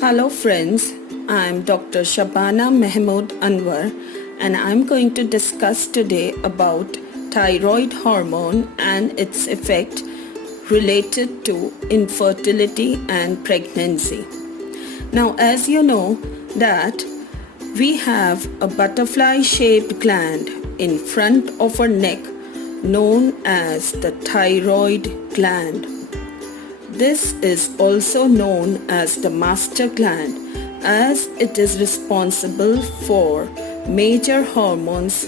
Hello friends, I'm Dr. Shabana Mahmood Anwar and I'm going to discuss today about thyroid hormone and its effect related to infertility and pregnancy. Now as you know that we have a butterfly shaped gland in front of our neck known as the thyroid gland. This is also known as the master gland as it is responsible for major hormones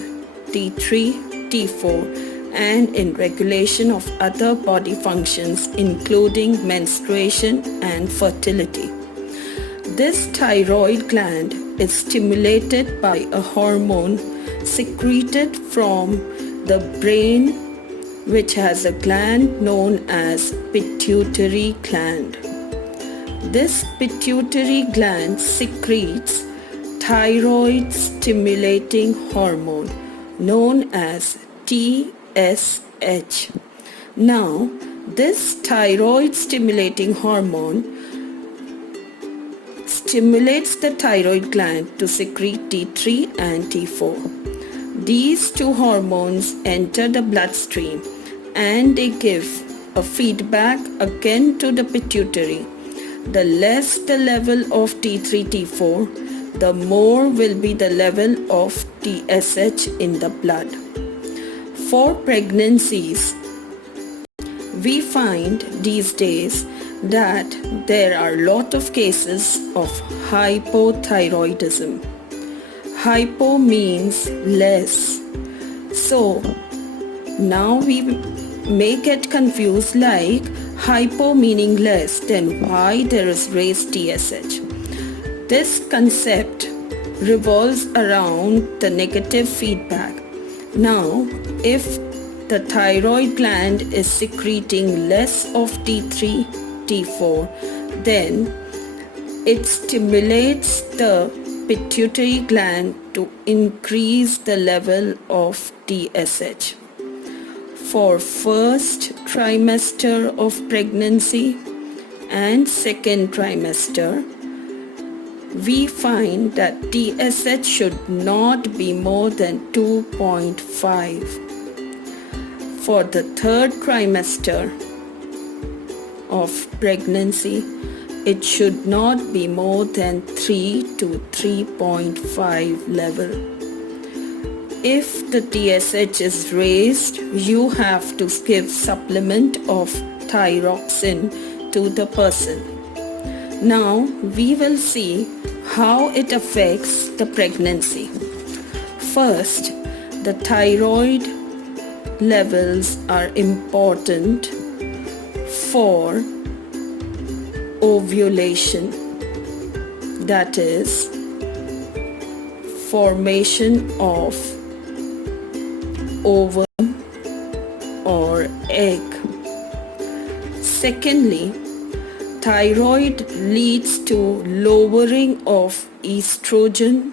T3, T4 and in regulation of other body functions including menstruation and fertility. This thyroid gland is stimulated by a hormone secreted from the brain which has a gland known as pituitary gland. This pituitary gland secretes thyroid stimulating hormone known as TSH. Now, this thyroid stimulating hormone stimulates the thyroid gland to secrete T3 and T4. These two hormones enter the bloodstream and they give a feedback again to the pituitary. The less the level of T3, T4, the more will be the level of TSH in the blood. For pregnancies, we find these days that there are a lot of cases of hypothyroidism. Hypo means less. So now we may get confused like hypo meaning less, then why there is raised TSH? This concept revolves around the negative feedback. Now, if the thyroid gland is secreting less of T3, T4, then it stimulates the pituitary gland to increase the level of TSH. For first trimester of pregnancy and second trimester, we find that TSH should not be more than 2.5. For the third trimester of pregnancy, it should not be more than 3 to 3.5 level. If the TSH is raised, you have to give supplement of thyroxine to the person. Now we will see how it affects the pregnancy. First, the thyroid levels are important for ovulation, that is, formation of ovum or egg. Secondly, thyroid leads to lowering of estrogen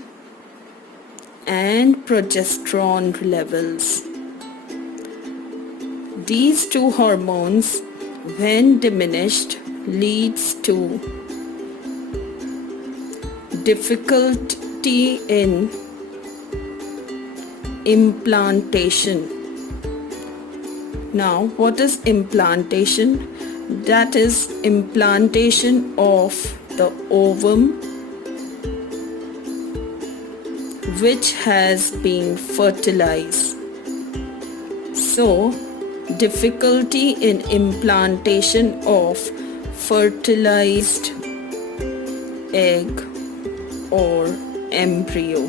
and progesterone levels. These two hormones, when diminished, leads to difficulty in implantation. Now, what is implantation? That is implantation of the ovum which has been fertilized. So, difficulty in implantation of fertilized egg or embryo.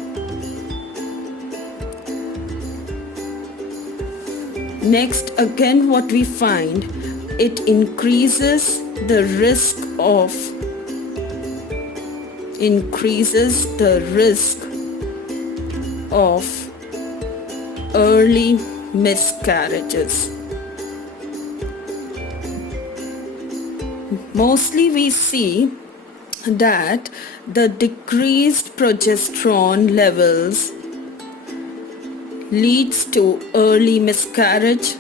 Next, again what we find, it increases the risk of early miscarriages. Mostly we see that the decreased progesterone levels leads to early miscarriage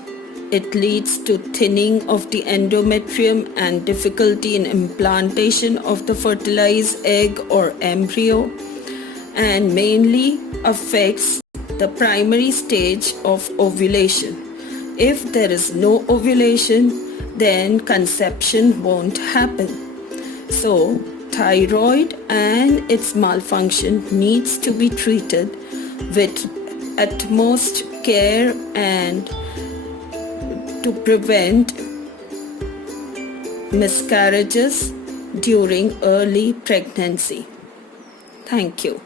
It leads to thinning of the endometrium and difficulty in implantation of the fertilized egg or embryo, and mainly affects the primary stage of ovulation. If there is no ovulation, then conception won't happen. So, thyroid and its malfunction needs to be treated with utmost care and to prevent miscarriages during early pregnancy. Thank you.